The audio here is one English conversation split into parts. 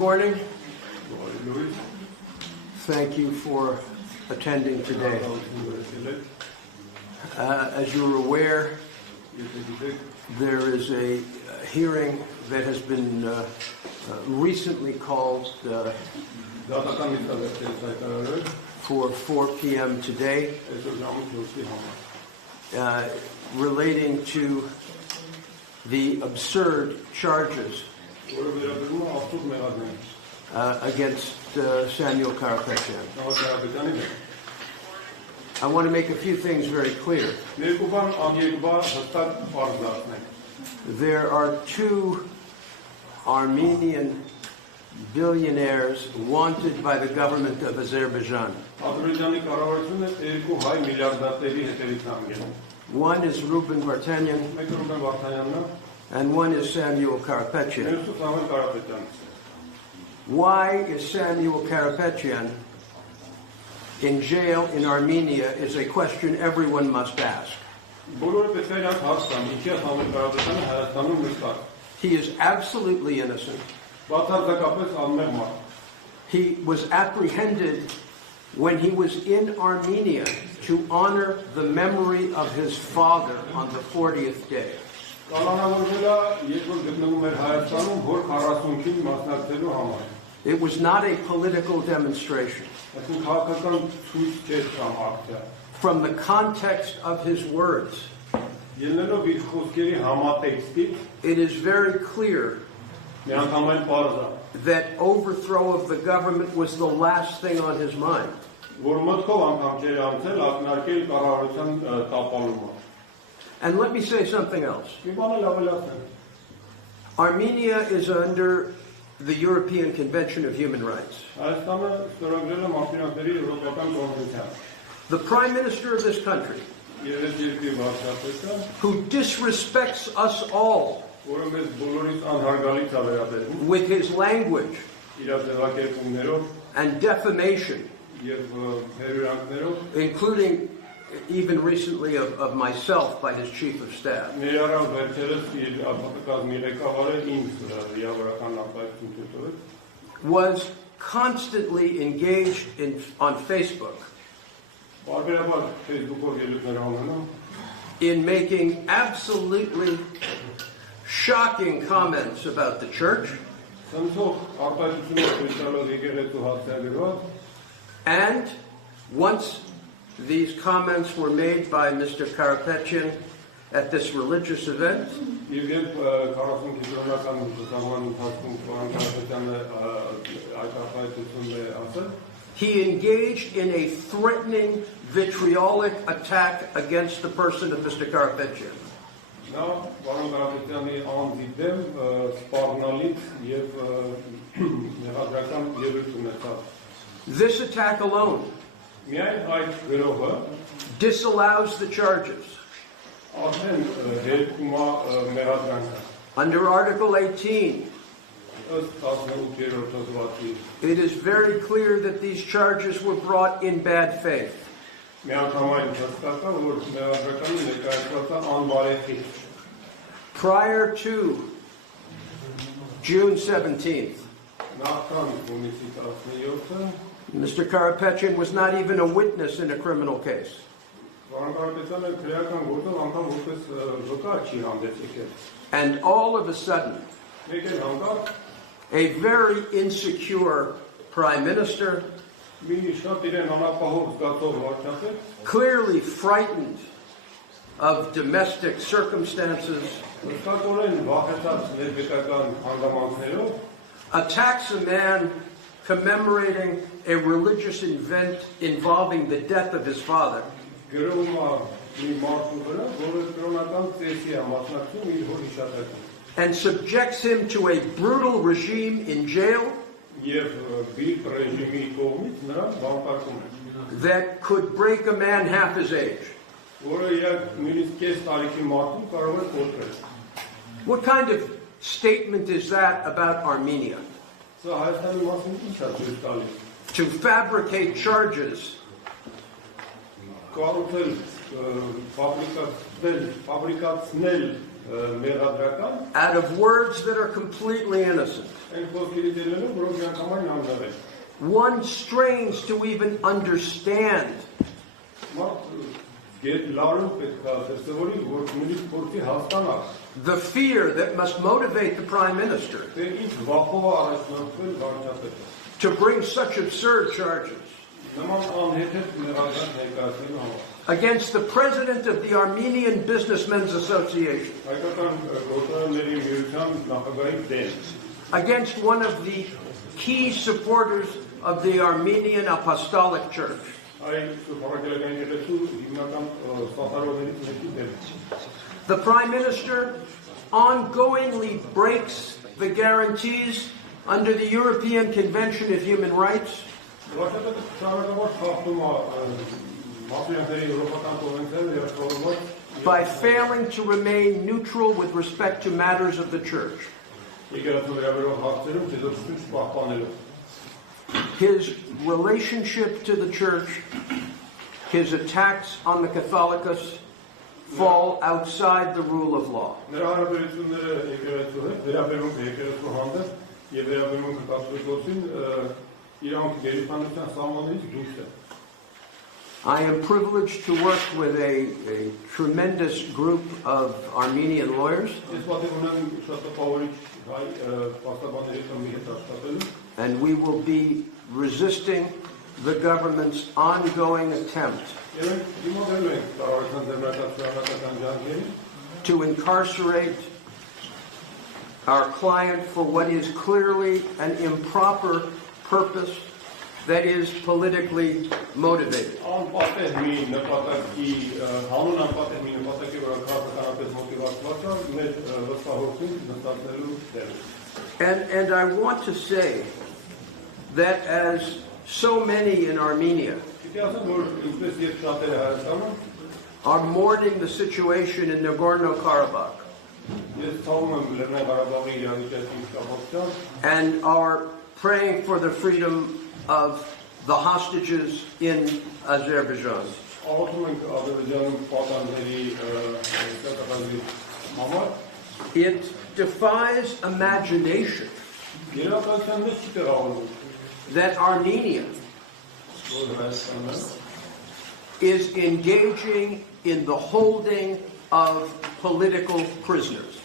Morning. Thank you for attending today. As you're aware, there is a hearing that has been recently called for 4 p.m. today, relating to the absurd charges against Samuel Karapetyan. I want to make a few things very clear. There are two Armenian billionaires wanted by the government of Azerbaijan. One is Ruben Vartanyan, and one is Samuel Karapetyan. Why is Samuel Karapetyan in jail in Armenia is a question everyone must ask. He is absolutely innocent. He was apprehended when he was in Armenia to honor the memory of his father on the 40th day. It was not a political demonstration. From the context of his words, it is very clear that overthrow of the government was the last thing on his mind. And let me say something else. Armenia is under the European Convention of Human Rights. The Prime Minister of this country, who disrespects us all with his language and defamation, including even recently of myself by his chief of staff, was constantly engaged on Facebook in making absolutely shocking comments about the church, and once these comments were made by Mr. Karapetyan at this religious event, he engaged in a threatening, vitriolic attack against the person of Mr. Karapetyan. This attack alone disallows the charges. Under Article 18, it is very clear that these charges were brought in bad faith. Prior to June 17th, Mr. Karapetyan was not even a witness in a criminal case. And all of a sudden, a very insecure Prime Minister, clearly frightened of domestic circumstances, attacks a man commemorating a religious event involving the death of his father, and subjects him to a brutal regime in jail that could break a man half his age. What kind of statement is that about Armenia? To fabricate charges out of words that are completely innocent. One strains to even understand the fear that must motivate the Prime Minister to bring such absurd charges against the President of the Armenian Businessmen's Association, against one of the key supporters of the Armenian Apostolic Church. The Prime Minister ongoingly breaks the guarantees under the European Convention of Human Rights by failing to remain neutral with respect to matters of the Church. His relationship to the Church, his attacks on the Catholicos, fall outside the rule of law. I am privileged to work with a tremendous group of Armenian lawyers, and we will be resisting the government's ongoing attempt to incarcerate our client for what is clearly an improper purpose that is politically motivated. And I want to say that as so many in Armenia are mourning the situation in Nagorno-Karabakh and are praying for the freedom of the hostages in Azerbaijan, it defies imagination that Armenia is engaging in the holding of political prisoners.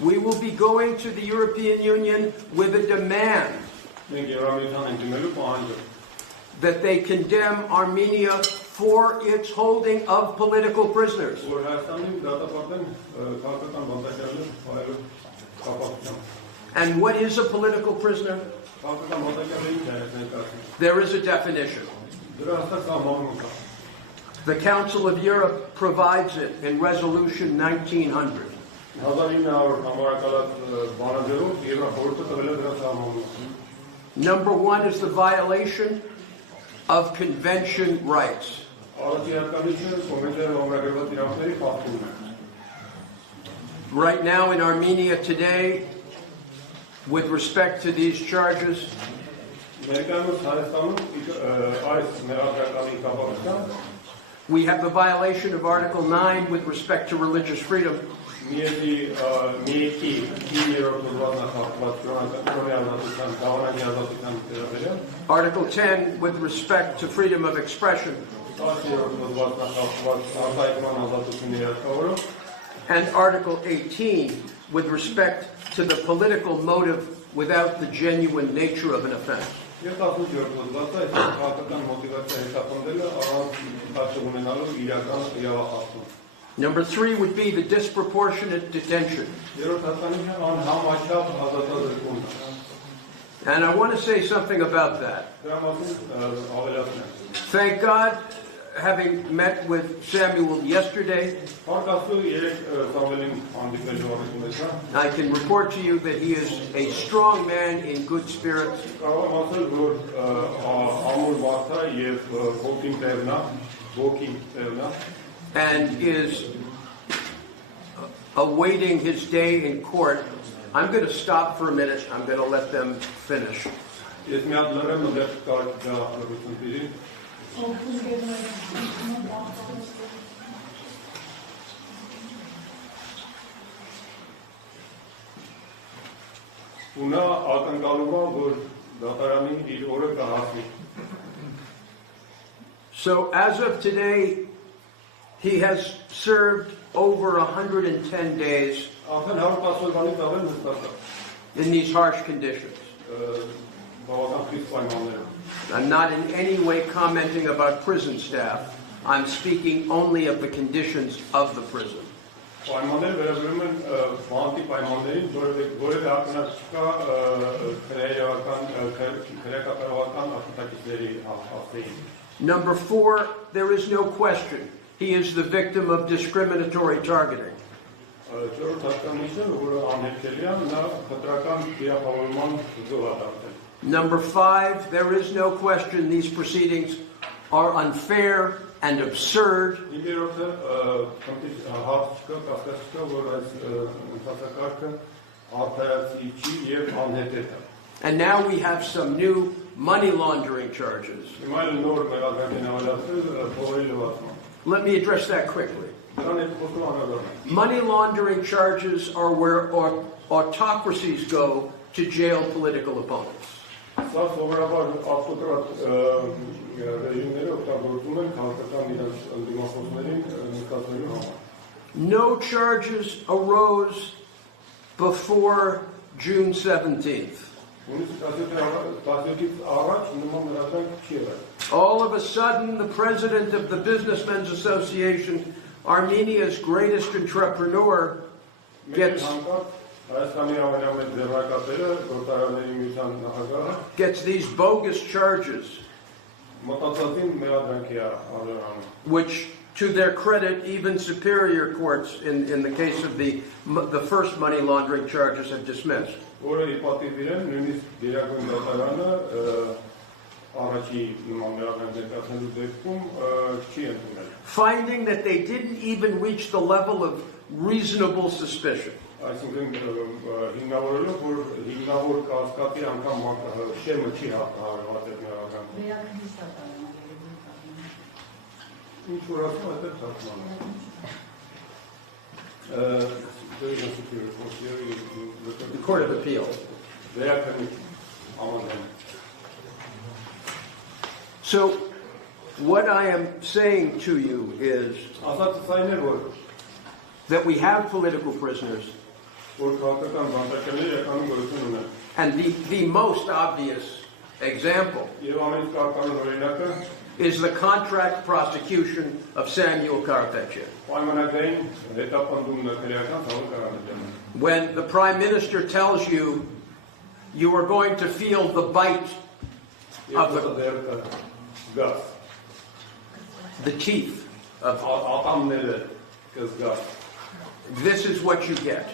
We will be going to the European Union with a demand that they condemn Armenia for its holding of political prisoners. And what is a political prisoner? There is a definition. The Council of Europe provides it in Resolution 1900. Number one is the violation of convention rights. Right now in Armenia today, with respect to these charges, we have the violation of Article 9 with respect to religious freedom. Article 10 with respect to freedom of expression. And Article 18 with respect to the political motive without the genuine nature of an offense. Number three would be the disproportionate detention. And I want to say something about that. Thank God, having met with Samuel yesterday, I can report to you that he is a strong man in good spirits. And is awaiting his day in court. I'm going to stop for a minute. I'm going to let them finish. Ունա ակնկալում է, որ դատարանին իր օրը կհասնի։ So as of today, he has served over 110 days Արդեն 110 օրից ավել նստած է։ in these harsh conditions. Բավական խիստ պայմաններում։ I'm not in any way commenting about prison staff. I'm speaking only of the conditions of the prison. Պայմանները վերաբերում են բանտի պայմաններին, որևէ ակնարկ չկա քրեակատարողական աշխատակիցների հասցեին։ Number 4, there is no question. He is the victim of discriminatory targeting. Չորրորդ հատկանիշը, որը անհետքելի է, նա խտրական դիապավորման զոհ է դարձել։ Number 5, there is no question these proceedings are unfair and absurd. Ինգերորդը հարց չկա, կասկած չկա, որ այս ընթացակարգը արդարացի չի եւ անհետետ է։ And now we have some new money laundering charges. Հիմա էլ նոր մեղադրանքին ավելացել փողերի լվացման։ Let me address that quickly. Դրան հետ խոսում անհրաժեշտ։ Money laundering charges are where autocracies go to jail political opponents. Սա սովորաբար ավտոկրատ ռեժիմները օգտագործում են քաղաքական իրենց դիմախոսներին նկատելու համար։ No charges arose before June 17th. All of a sudden, the president of the Businessmen's Association, Armenia's greatest entrepreneur, gets these bogus charges, which, to their credit, even superior courts, in the case of the first money laundering charges, have dismissed. Finding that they didn't even reach the level of reasonable suspicion. The Court of Appeal. So, what I am saying to you is that we have political prisoners, and the most obvious example is the contract prosecution of Samuel Karapetyan. When the Prime Minister tells you you are going to feel the bite of the teeth of this is what you get.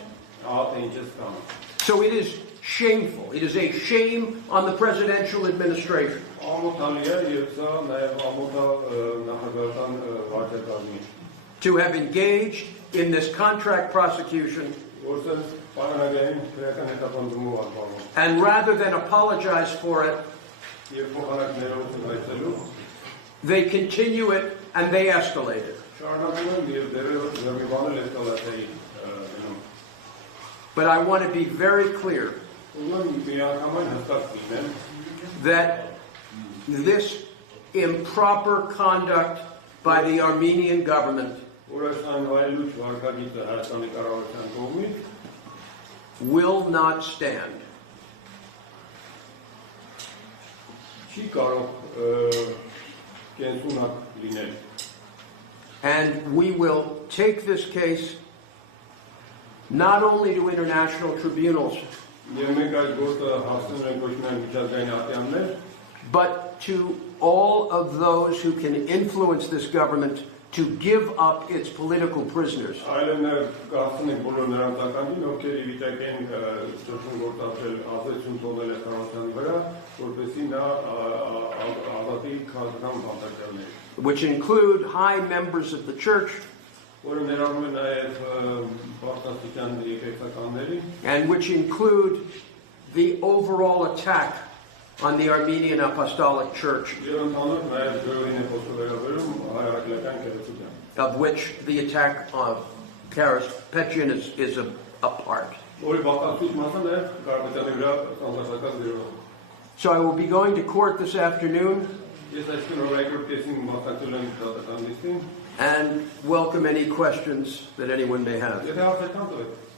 So it is shameful. It is a shame on the presidential administration. To have engaged in this contract prosecution, and rather than apologize for it, they continue it and they escalate it. But I want to be very clear that this improper conduct by the Armenian government will not stand. And we will take this case not only to international tribunals, but to all of those who can influence this government to give up its political prisoners. Which include high members of the church, and which include the overall attack on the Armenian Apostolic Church, of which the attack of Karapetyan is a part. որի բացատրույց մասը նաև կարողացանի վրա ծանոթացած դերով։ So I will be going to court this afternoon Ես այսօր օրայգրոտ տեսին մասնակցել եմ դատական նիստին and welcome any questions that anyone may have. Եթե հարցեր կան տվեք